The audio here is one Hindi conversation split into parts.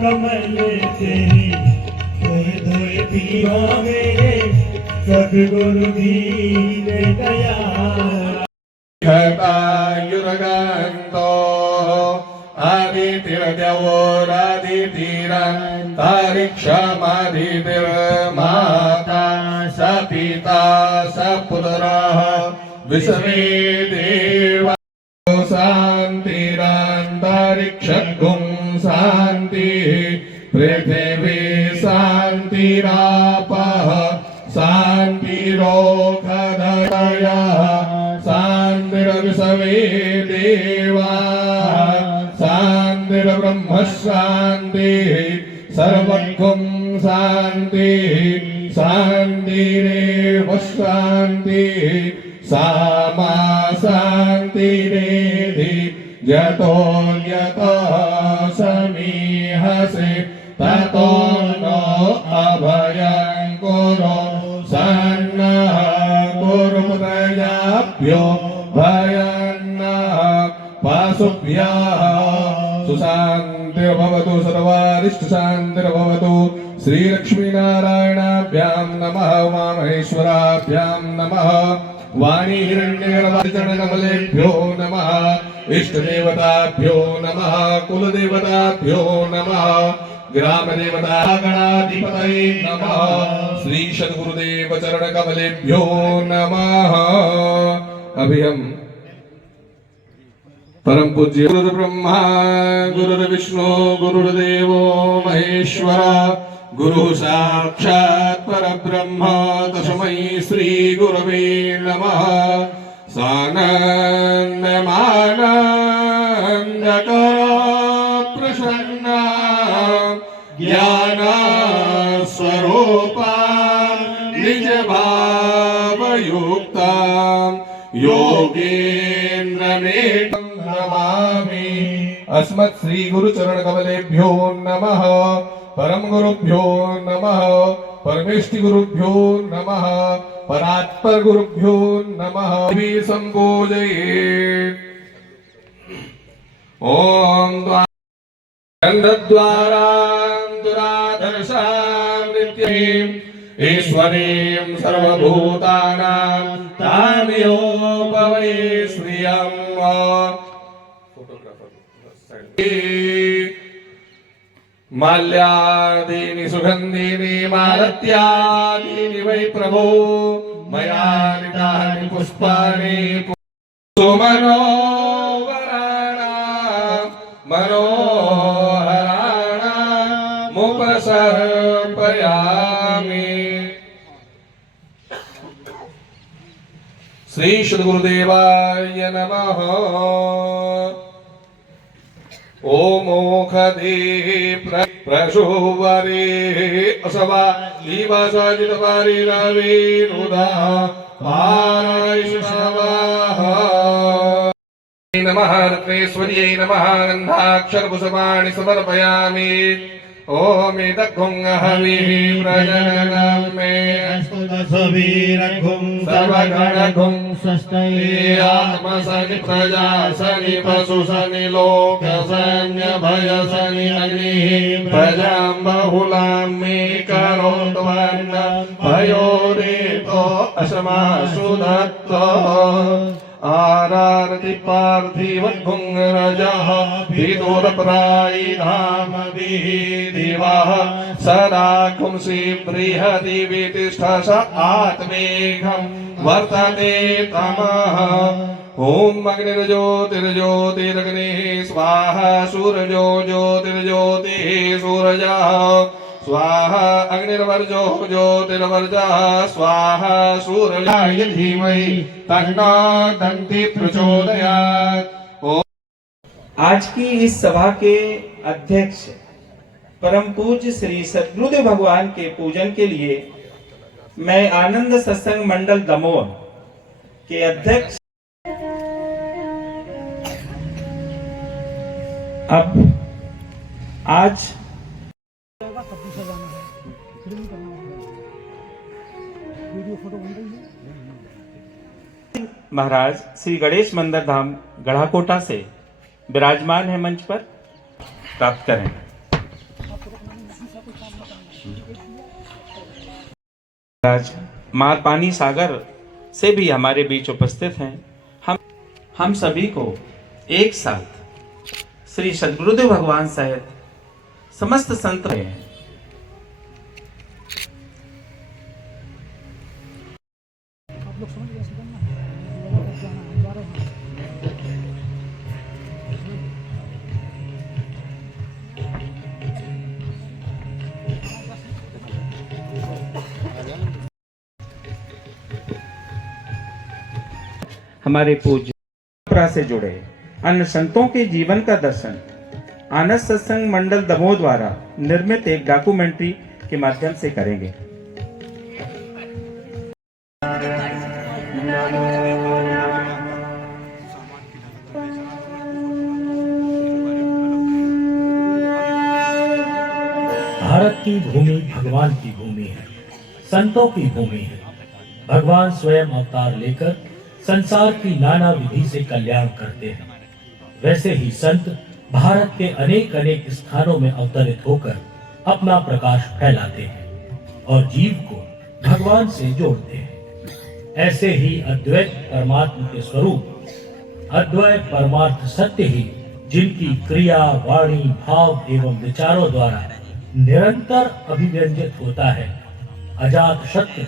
कमल तेरी धोए धोए पीवा मेरे सद्गुरु दीन दयाल खतायुरगन्तो आदितिरद्यवोरादितिरन्तारिक्षमादितिर्माता स पिता स पुत्रः विश्वे देवा शान्तिरन्तरिक्षगुं शान्तिः पृथिवी शान्तिरापः शान्तिरोषधयः शान्तिर्विश्वे देवा शान्तिर्ब्रह्म शान्तिः सर्वगुं शान्तिः शान्तिरेव शान्तिः सामा शान्तिरेधि यतो यतः समीहसे ततो नो अभयं कुरु सन्नः कुरु प्रजाभ्यो भयन्नः पशुभ्यः सुशान्तिर्भवतु सर्वारिष्टशान्तिर्भवतु श्रीलक्ष्मीनारायणाभ्यां नमः उमामहेश्वराभ्यां नमः वाणी हिरण्यगर्भाचरणकमलेभ्यो नमः इष्टदेवताभ्यो नमः कुलदेवताभ्यो नमः ग्रामदेवता गणाधिपतये नमः श्री सद्गुरुदेव चरणकमलेभ्यो नमः। अभी हम परम पूज्य गुरुर्ब्रह्मा गुरुर्विष्णु गुरुर्देवो महेश्वर गुरु साक्षात् परब्रह्म तस्मै श्री गुरवे नमः। सानन्दमानन्दकर प्रसन्न ज्ञान स्वरूपा निज भावयुक्ता योगेन्द्रनेत्रं नमामि। अस्मत् श्री गुरुचरण कमलेभ्यो नमः। परम गुरुभ्यो नमः। परमेष्टि गुरुभ्यो नमः। परात्पर गुरुभ्यो नमः। संपूजये ओम गन्धद्वारान्तरादर्शां नित्यम् ईश्वरीं सर्वभूतानां तान्योपवै श्रियम्। माल्यादीनि सुगन्धीनि मालत्यादीनि वै प्रभो मया नितानि पुष्पाणि सुमनोहराणां मनोहराणामुपसर्पयामि। श्री सद्गुरुदेवाय नमः। ओम ओखदे प्रशोवरे असवा लीवासाजितवारी रवे रुदा पारायशवाः नमः। रत्नेश्वर्यै नमः। गन्धाक्षरपुष्पाणि समर्पयामि। ओम एतद्घुं हविः प्रजननं मे स्तुतसवीरघुं सर्वगणघुं स्वस्तये आत्मसनि प्रजासनि पशुसनि लोकसन्य भयसनि अग्निः प्रजां बहुलां मे करोतु वर्णं भयोरेतो असमासु दत्तो आरारति पार्थिवघुं रजः विदुरप्रायि धामभिः दिवः सदा कुंसि बृहति वितिष्ठस आत्मेघं वर्तते तमः। ओम अग्निर्ज्योतिर्ज्योतिरग्निः स्वाहा सूर्यो ज्योतिर्ज्योतिः सूरजः स्वाहा अग्निर्वर्जो ज्योतिर्वर्जः स्वाहा सूर्याय धीमहि तन्नो दन्ति प्रचोदयात्। आज की इस सभा के अध्यक्ष परम पूज्य श्री सद्गुरुदेव भगवान के पूजन के लिए मैं आनंद सत्संग मंडल दमोह के अध्यक्ष अब आज महाराज श्री गणेश मंदिर धाम गढ़ाकोटा से विराजमान है मंच पर प्राप्त करें। आज मारपानी सागर से भी हमारे बीच उपस्थित हैं। हम सभी को एक साथ श्री सद्गुरुदेव भगवान सहित समस्त संत हैं। हमारे पूज्य परंपरा से जुड़े अन्य संतों के जीवन का दर्शन आनंद सत्संग मंडल दमोह द्वारा निर्मित एक डॉक्यूमेंट्री के माध्यम से करेंगे। भारत की भूमि भगवान की भूमि है, संतों की भूमि है। भगवान स्वयं अवतार लेकर संसार की नाना विधि से कल्याण करते हैं। वैसे ही संत भारत के अनेक अनेक स्थानों में अवतरित होकर अपना प्रकाश फैलाते हैं और जीव को भगवान से जोड़ते हैं। ऐसे ही अद्वैत परमात्मा के स्वरूप, अद्वैत परमार्थ सत्य ही जिनकी क्रिया, वाणी, भाव एवं विचारों द्वारा निरंतर अभिव्यंजित होता है, अजात शत्रु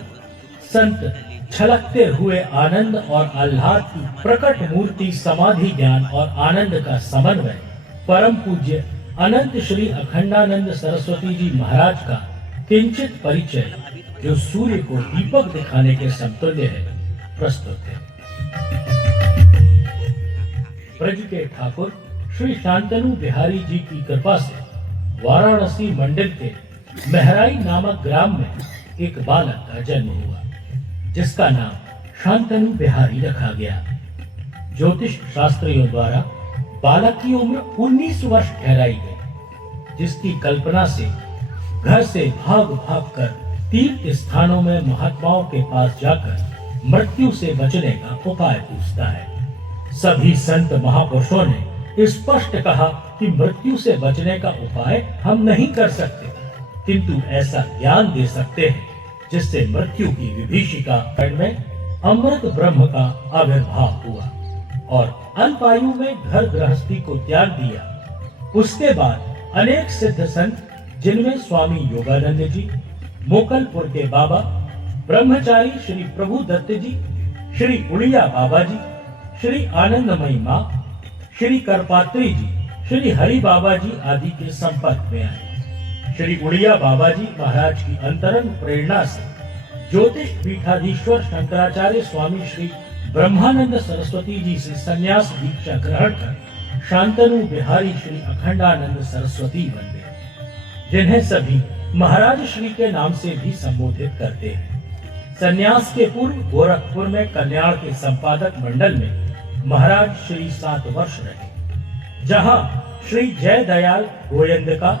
संत छलकते हुए आनंद और आह्लाद की प्रकट मूर्ति, समाधि ज्ञान और आनंद का समन्वय परम पूज्य अनंत श्री अखंडानंद सरस्वती जी महाराज का किंचित परिचय, जो सूर्य को दीपक दिखाने के समतुल्य है, प्रस्तुत है। ब्रज के ठाकुर श्री शांतनु बिहारी जी की कृपा से वाराणसी मंडल के महराई नामक ग्राम में एक बालक का जन्म हुआ, जिसका नाम शांतनु बिहारी रखा गया। ज्योतिष शास्त्रियों द्वारा बालक की उम्र 19 वर्ष ठहराई गई, जिसकी कल्पना से घर से भाग भाग कर तीर्थ स्थानों में महात्माओं के पास जाकर मृत्यु से बचने का उपाय पूछता है। सभी संत महापुरुषों ने स्पष्ट कहा कि मृत्यु से बचने का उपाय हम नहीं कर सकते, किंतु ऐसा ज्ञान दे सकते हैं जिससे मृत्यु की विभीषिका में अमृत ब्रह्म का आविर्भाव हुआ और अल्पायु में घर गृहस्थी को त्याग दिया। उसके बाद अनेक सिद्ध संत, जिनमें स्वामी योगानंद जी, मोकलपुर के बाबा ब्रह्मचारी श्री प्रभु दत्त जी, श्री उड़िया बाबा जी, श्री आनंदमयी माँ, श्री करपात्री जी, श्री हरि बाबा जी आदि के संपर्क में आए। श्री उड़िया बाबा जी महाराज की अंतरंग प्रेरणा से ज्योतिष पीठाधीश्वर शंकराचार्य स्वामी श्री ब्रह्मानंद सरस्वती जी से संन्यास दीक्षा ग्रहण कर शांतनु बिहारी श्री अखंडानंद सरस्वती बन गए, जिन्हें सभी महाराज श्री के नाम से भी संबोधित करते हैं। संन्यास के पूर्व गोरखपुर में कल्याण के संपादक मंडल में महाराज श्री 7 वर्ष रहे, जहां श्री जय दयाल गोयंदका,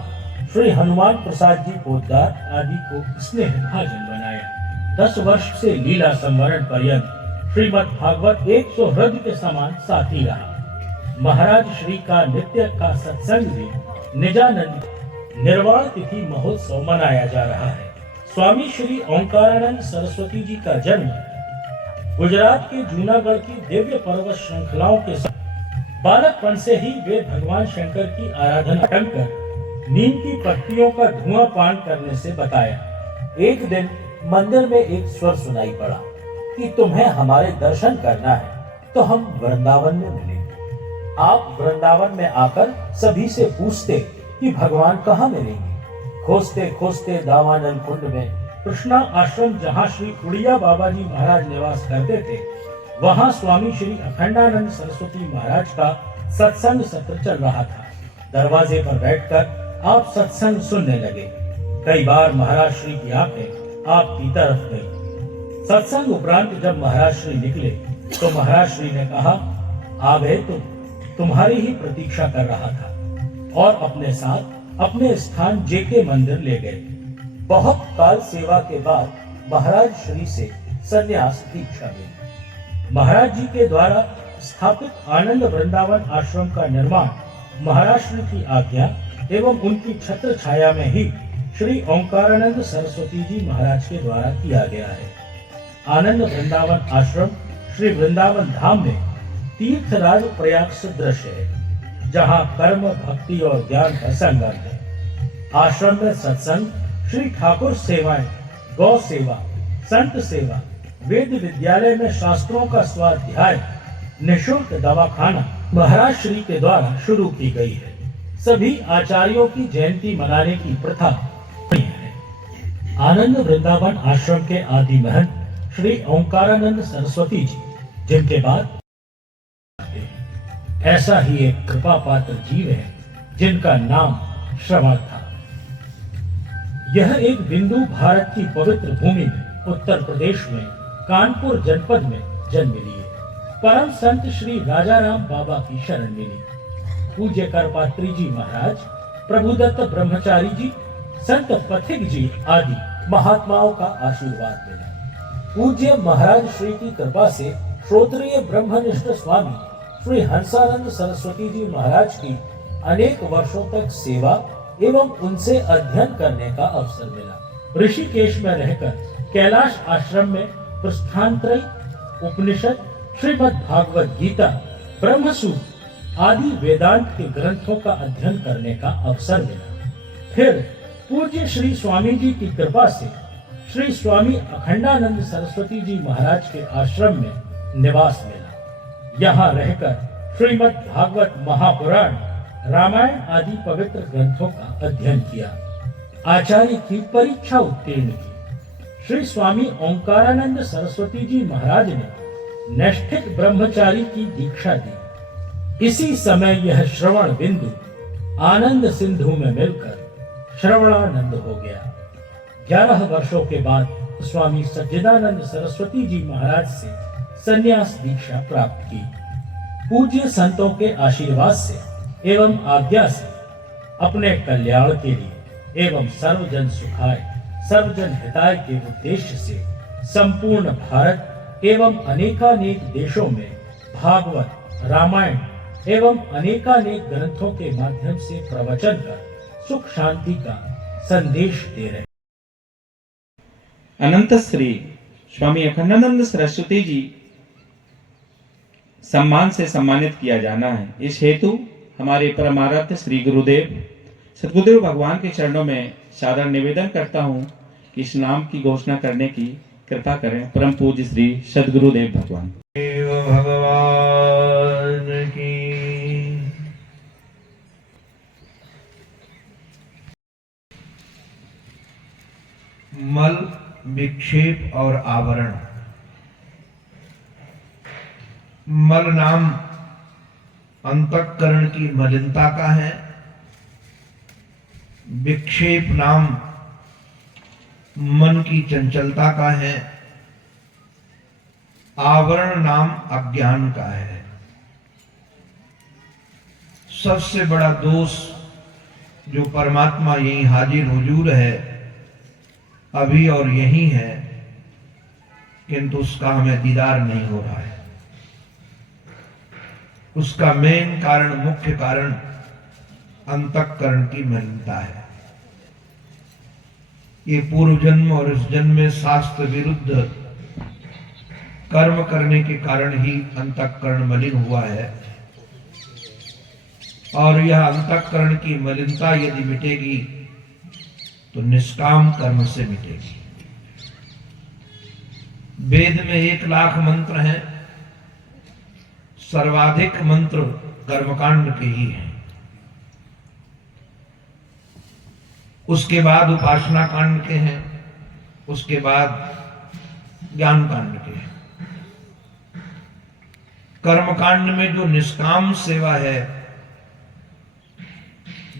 श्री हनुमान प्रसाद जी पोद्दार आदि को स्नेह भाजन बनाया। 10 वर्ष से लीला संवरण पर्यंत श्रीमद् भागवत 100 हृदय के समान साथी रहा। महाराज श्री का नित्य का सत्संग भी निजानंद निर्वाण तिथि महोत्सव मनाया जा रहा है। स्वामी श्री ओंकारानंद सरस्वती जी का जन्म गुजरात के जूनागढ़ की दिव्य पर्वत श्रृंखलाओं के साथ बालकपन से ही वे भगवान शंकर की आराधना कर नीम की पत्तियों का धुआं पान करने से बताया। एक दिन मंदिर में एक स्वर सुनाई पड़ा कि तुम्हें हमारे दर्शन करना है तो हम वृंदावन में मिलेंगे। आप वृंदावन में आकर सभी से पूछते कि भगवान कहाँ मिलेंगे। खोजते खोजते दावानल कुंड में कृष्णा आश्रम, जहाँ श्री उड़िया बाबा जी महाराज निवास करते थे, वहाँ स्वामी श्री अखंडानंद सरस्वती महाराज का सत्संग सत्र चल रहा था। दरवाजे पर बैठकर आप सत्संग सुनने लगे। कई बार महाराज श्री की आंखें आपकी तरफ गई। सत्संग उपरांत जब महाराज श्री निकले तो महाराज श्री ने कहा, आ गए तुम्हारी ही प्रतीक्षा कर रहा था, और अपने साथ अपने स्थान जेके मंदिर ले गए। बहुत काल सेवा के बाद महाराज श्री से संन्यास दीक्षा मिली। महाराज जी के द्वारा स्थापित आनंद वृंदावन आश्रम का निर्माण महाराज श्री की आज्ञा एवं उनकी छत्र छाया में ही श्री ओंकारानंद सरस्वती जी महाराज के द्वारा किया गया है। आनंद वृंदावन आश्रम श्री वृंदावन धाम में तीर्थराज प्रयाग सदृश है, जहाँ कर्म, भक्ति और ज्ञान का संगम है। आश्रम में सत्संग, श्री ठाकुर सेवाएं, गौ सेवा, संत सेवा, वेद विद्यालय में शास्त्रों का स्वाध्याय, निःशुल्क दवाखाना महाराज श्री के द्वारा शुरू की गई है। सभी आचार्यों की जयंती मनाने की प्रथा है। आनंद वृंदावन आश्रम के आदि महंत श्री ओंकारानंद सरस्वती जी, जिनके बाद ऐसा ही एक कृपा पात्र जीव है जिनका नाम श्रवण था। यह एक बिंदु भारत की पवित्र भूमि में उत्तर प्रदेश में कानपुर जनपद में जन्म लिए। परम संत श्री राजाराम बाबा की शरण मिली। पूज्य करपात्री जी महाराज, प्रभुदत्त ब्रह्मचारी जी, संत पथिक जी आदि महात्माओं का आशीर्वाद मिला। पूज्य महाराज श्री की कृपा से श्रोत्रिय ब्रह्मनिष्ठ स्वामी श्री हंसानंद सरस्वती जी महाराज की अनेक वर्षों तक सेवा एवं उनसे अध्ययन करने का अवसर मिला। ऋषिकेश में रहकर कैलाश आश्रम में प्रस्थानत्रय, उपनिषद, श्रीमद् भागवत गीता, ब्रह्मसूत्र आदि वेदांत के ग्रंथों का अध्ययन करने का अवसर मिला। फिर पूज्य श्री स्वामी जी की कृपा से श्री स्वामी अखंडानंद सरस्वती जी महाराज के आश्रम में निवास मिला। यहाँ रहकर श्रीमद् भागवत, महापुराण, रामायण आदि पवित्र ग्रंथों का अध्ययन किया। आचार्य की परीक्षा उत्तीर्ण की। श्री स्वामी ओंकारानंद सरस्वती जी महाराज ने नैष्ठिक ब्रह्मचारी की दीक्षा दी। इसी समय यह श्रवण बिंदु आनंद सिंधु में मिलकर श्रवणानंद हो गया। 11 वर्षों के बाद स्वामी सच्चिदानंद सरस्वती जी महाराज से संन्यास दीक्षा प्राप्त की। पूज्य संतों के आशीर्वाद से एवं आज्ञा से अपने कल्याण के लिए एवं सर्वजन सुखाय, सर्वजन हिताय के उद्देश्य से संपूर्ण भारत एवं अनेकानेक देशों में भागवत, रामायण एवं अनेकानेक ग्रंथों के माध्यम से प्रवचन कर सुख शांति का संदेश दे रहे। अनंत श्री स्वामी अखंडानंद सरस्वती जी सम्मान से सम्मानित किया जाना है। इस हेतु हमारे परमाराध्य श्री गुरुदेव सद्गुरुदेव भगवान के चरणों में सादर निवेदन करता हूँ कि इस नाम की घोषणा करने की कृपा करें। परम पूज्य श्री सद्गुरुदेव भगवान की। मल, विक्षेप और आवरण। मल नाम अंतःकरण की मलिनता का है। विक्षेप नाम मन की चंचलता का है। आवरण नाम अज्ञान का है। सबसे बड़ा दोष जो परमात्मा यही हाजिर हुजूर है अभी और यही है, किंतु उसका हमें दीदार नहीं हो रहा है। उसका मेन कारण, मुख्य कारण अंतःकरण की मलिनता है। ये पूर्व जन्म और इस जन्म में शास्त्र विरुद्ध कर्म करने के कारण ही अंतःकरण मलिन हुआ है। और यह अंतःकरण की मलिनता यदि मिटेगी तो निष्काम कर्म से मिटेगी। वेद में 1,00,000 मंत्र हैं, सर्वाधिक मंत्र कर्मकांड के ही हैं। उसके बाद उपासना कांड के हैं, उसके बाद ज्ञान कांड के हैं। कर्मकांड में जो निष्काम सेवा है,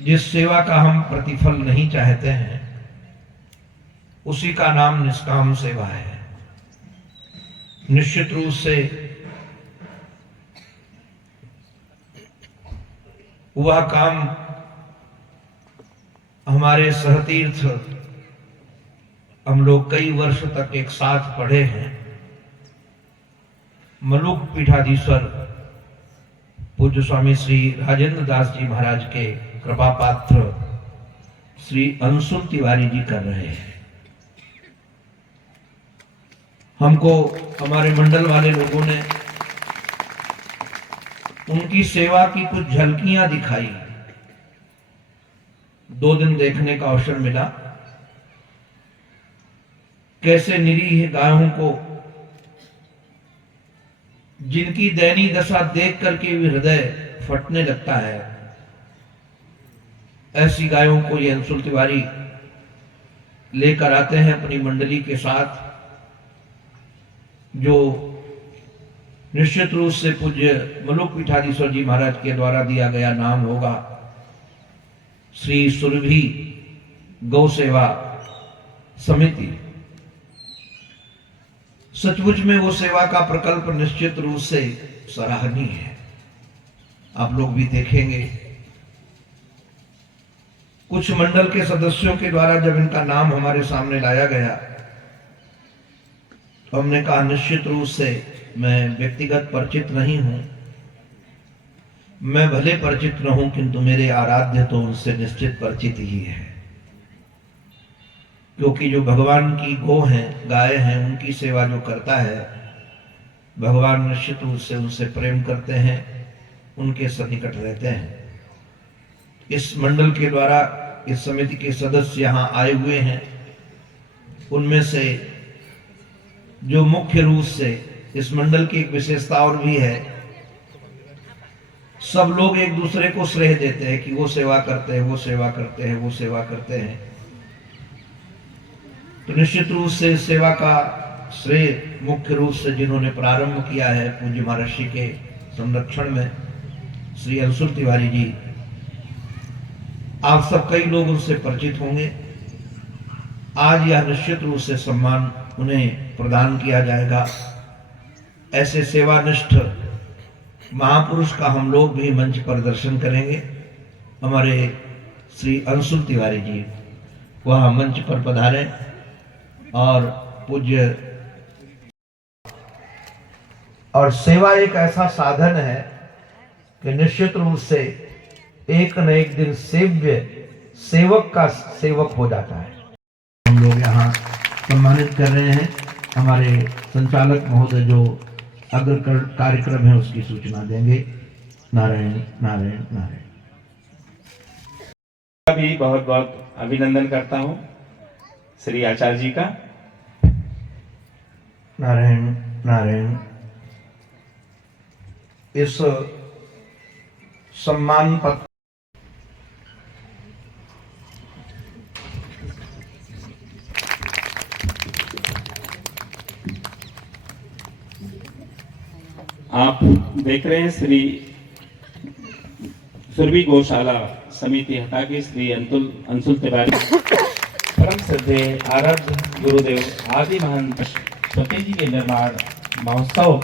जिस सेवा का हम प्रतिफल नहीं चाहते हैं, उसी का नाम निष्काम सेवा है। निश्चित रूप से वह काम हमारे सहतीर्थ हम लोग कई वर्ष तक एक साथ पढ़े हैं। मलुक पीठाधीश्वर पूज्य स्वामी श्री राजेंद्र दास जी महाराज के कृपा पात्र श्री अंशुल तिवारी जी कर रहे हैं। हमको हमारे मंडल वाले लोगों ने उनकी सेवा की कुछ झलकियां दिखाई। 2 दिन देखने का अवसर मिला, कैसे निरीह गायों को, जिनकी दयनीय दशा देख करके भी हृदय फटने लगता है, ऐसी गायों को ये अंशुल तिवारी लेकर आते हैं अपनी मंडली के साथ, जो निश्चित रूप से पूज्य मलुक पीठाधीश्वर जी महाराज के द्वारा दिया गया नाम होगा श्री सुरभि गौ सेवा समिति। सचमुच में वो सेवा का प्रकल्प निश्चित रूप से सराहनीय है। आप लोग भी देखेंगे, कुछ मंडल के सदस्यों के द्वारा जब इनका नाम हमारे सामने लाया गया तो हमने कहा निश्चित रूप से मैं व्यक्तिगत परिचित नहीं हूं, मैं भले परिचित न हूं, किंतु मेरे आराध्य तो उनसे निश्चित परिचित ही है, क्योंकि जो भगवान की गो हैं, गाय हैं, उनकी सेवा जो करता है, भगवान निश्चित रूप से उनसे प्रेम करते हैं, उनके सन्निकट रहते हैं। इस मंडल के द्वारा इस समिति के सदस्य यहाँ आए हुए हैं, उनमें से जो मुख्य रूप से इस मंडल की एक विशेषता और भी है, सब लोग एक दूसरे को श्रेय देते हैं कि वो सेवा करते हैं, वो सेवा करते हैं, वो सेवा करते हैं। तो निश्चित रूप से सेवा का श्रेय मुख्य रूप से जिन्होंने प्रारंभ किया है पूज्य महर्षि के संरक्षण में श्री अंशुल तिवारी जी, आप सब कई लोग उनसे परिचित होंगे। आज यह निश्चित रूप से सम्मान उन्हें प्रदान किया जाएगा। ऐसे सेवानिष्ठ महापुरुष का हम लोग भी मंच पर दर्शन करेंगे। हमारे श्री अंशुल तिवारी जी वह मंच पर पधारें और पूज्य। और सेवा एक ऐसा साधन है कि निश्चित रूप से एक न एक दिन सेव्य सेवक का सेवक हो जाता है। हम लोग यहाँ सम्मानित कर रहे हैं। हमारे संचालक महोदय जो अग्र कार्यक्रम है उसकी सूचना देंगे। नारायण नारायण नारायण। भी बहुत बहुत अभिनंदन करता हूँ श्री आचार्य जी का। नारायण नारायण। इस सम्मान पत्र आप देख रहे हैं श्री सुरभि गौशाला समिति हटा के श्री अंशुल तिवारी परम श्रद्धेय आराध्य गुरुदेव आदि महंत सत्य जी के निर्माण महोत्सव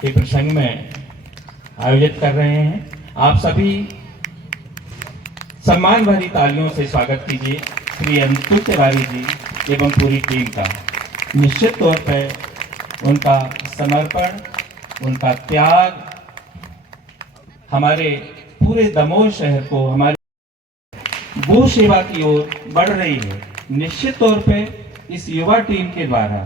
के प्रसंग में आयोजित कर रहे हैं। आप सभी सम्मान भरी तालियों से स्वागत कीजिए श्री अंशुल तिवारी जी एवं पूरी टीम का। निश्चित तौर पर उनका समर्पण, उनका त्याग हमारे पूरे दमोह शहर को हमारी गो सेवा की ओर बढ़ रही है। निश्चित तौर पे इस युवा टीम के द्वारा